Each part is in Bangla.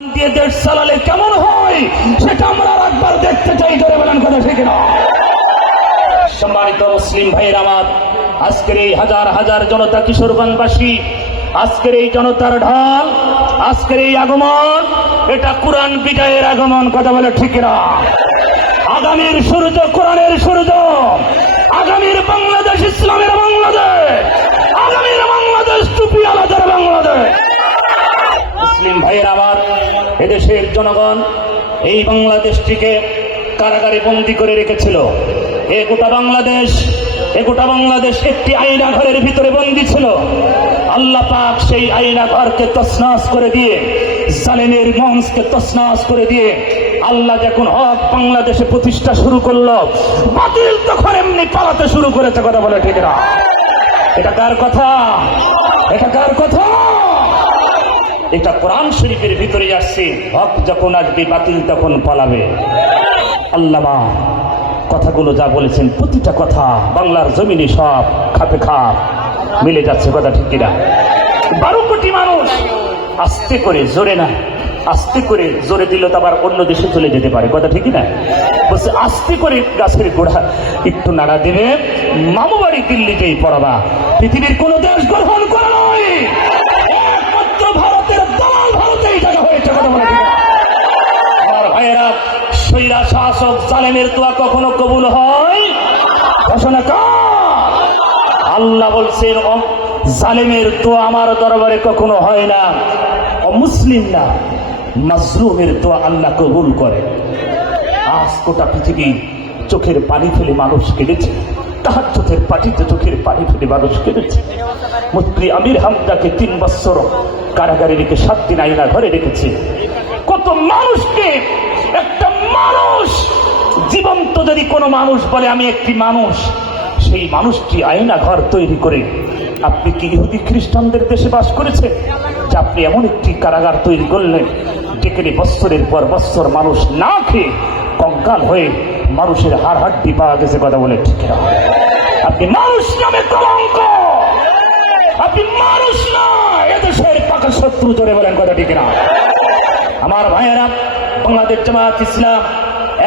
দিয়ে দেশ চালালে কেমন হয় সেটা আমরা একবার দেখতে চাই। জোরে বলেন কথা ঠিক না? সম্মানিত মুসলিম ভাইয়ের আমার, আজকের এই হাজার হাজার জনতা কিশোরগঞ্জবাসী, আজকের এই জনতার ঢল, আজকের এই আগমন, এটা কোরআন বিজয়ের আগমন। কথা বলে ঠিক না? আগামীর সূর্য কোরআনের সূর্য, আগামীর বাংলাদেশ ইসলামের বাংলাদেশ, আগামীর বাংলাদেশ টুপি আলাদার বাংলাদেশ। মুসলিম ভাইয়ের আমার, এদেশের জনগণ এই বাংলাদেশটিকে কারাগারে বন্দী করে রেখেছিল। এ গোটা বাংলাদেশ একটি আয়না ঘরের ভিতরে বন্দী ছিল। আল্লাহ পাক সেই আয়না ঘরকে তছনছ করে দিয়ে, জালেমের মঞ্চকে তছনছ করে দিয়ে আল্লাহ যখন হক বাংলাদেশে প্রতিষ্ঠা শুরু করলো, বাতিল তখন এমনি পালাতে শুরু করেছে। কথা বলে ঠিক না? এটা কার কথা? এটা কার কথা? এটা কোরআন শরীফের ভিতরে আসছে, হক যখন আসবে বাতিল তখন পালাবে। আল্লামা কথাগুলো যা বলেছেন, প্রতিটা কথা বাংলার জমিনে সব খাপে খাপ মিলে যাচ্ছে। কথা ঠিক কিনা? 12 কোটি মানুষ আস্তে করে, জোরে না, আস্তে করে, জোরে দিল তো আবার অন্য দেশে চলে যেতে পারে। কথা ঠিক না? বলছে আস্তে করে গাছের গোড়া একটু নাড়া দেবে, মামু বাড়ি দিল্লিতেই পড়াবা। পৃথিবীর কোন দেশ গ্রহণ করা নয়, একমাত্র ভারতের দালাল ভারতেই জায়গা হয়েছে। কথা বলে ঠিক না? আমার ভাইয়েরা, সৈরা শাসক জালেমের দোয়া কখনো কবুল হয়? ঘোষণা কর। আল্লাহ বলছেন, জালেমের দোয়া আমার দরবারে কখনো হয় না। অমুসলিম না, মাজলুমের দোয়া আল্লাহ কবুল করে। আজ গোটা পৃথিবী চোখের পানি ফেলে মানুষ কেঁদেছে, তাহাজ্জুদের পাটিতে চোখের পানি ফেলে মানুষ কেঁদেছে। মুফতি আমির হামজাকে 3 বছর কারাগারে রেখে 7 দিন আয়না ঘরে রেখেছে। কত মানুষকে, একটা মানুষ জীবন্ত যদি কোনো মানুষ বলে আমি একটি মানুষ, সেই মানুষটি আয়না ঘর তৈরি করে, আপনি কি ইহুদি খ্রিস্টানদের দেশে বাস করেছেন যে আপনি এমন একটি কারাগার তৈরি করলেন যেখানে বৎসরের পর বৎসর মানুষ না খেয়ে কঙ্কাল হয়ে মানুষের হাড় হাড্ডি পাওয়া গেছে? কথা বলে ঠিক না? আপনি মানুষ নামে কলঙ্ক, আপনি মানুষ না, এদেশের পাকা শত্রু। জোরে বলেন কথা ঠিক না? আমার ভাইয়েরা, বাংলাদেশ জামাত ইসলাম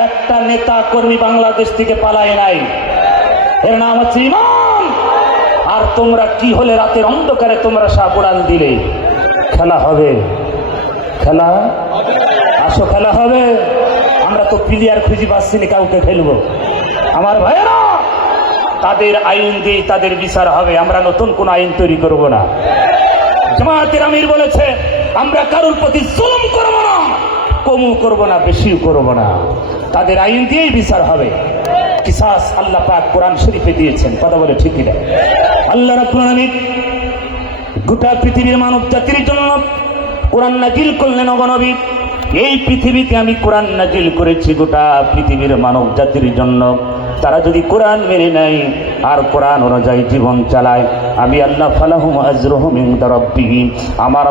একটা নেতা কর্মী বাংলাদেশ থেকে পালায় নাই, এর নাম হচ্ছে ইমাম। আর তোমরা কি হলে রাতের অন্ধকারে তোমরা শাহ কোরআন দিলে? খেলা হবে, খেলা আসো, খেলা হবে। আমরা তো প্লেয়ার খুঁজে পাচ্ছি না কাউকে খেলবো। আমার ভাইয়েরা, তাদের আইন দিয়ে তাদের বিচার হবে, আমরা নতুন কোন আইন তৈরি করব না। জামাতের আমির বলেছে, আমরা কারোর প্রতি জুলুম করব না, কমও করব না, বেশিও করব না, তাদের আইন দিয়েই বিচার হবে। কিসাস আল্লাহ পাক কোরআন শরীফে দিয়েছেন। কথা বলে ঠিক না? আল্লাহ রাব্বুল আলামিন গোটা পৃথিবীর মানব জাতির জন্য কোরআন নাজিল করলেন। নবী, এই পৃথিবীতে আমি কোরআন নাজিল করেছি গোটা পৃথিবীর মানব জাতির জন্য। তারা যদি কোরআন মেনে নেয় আর কোরআন অনুযায়ী জীবন চালায়, আমি আল্লাহ ফালাহুম আজরুহুম ইনদা রাব্বিহিম, আমার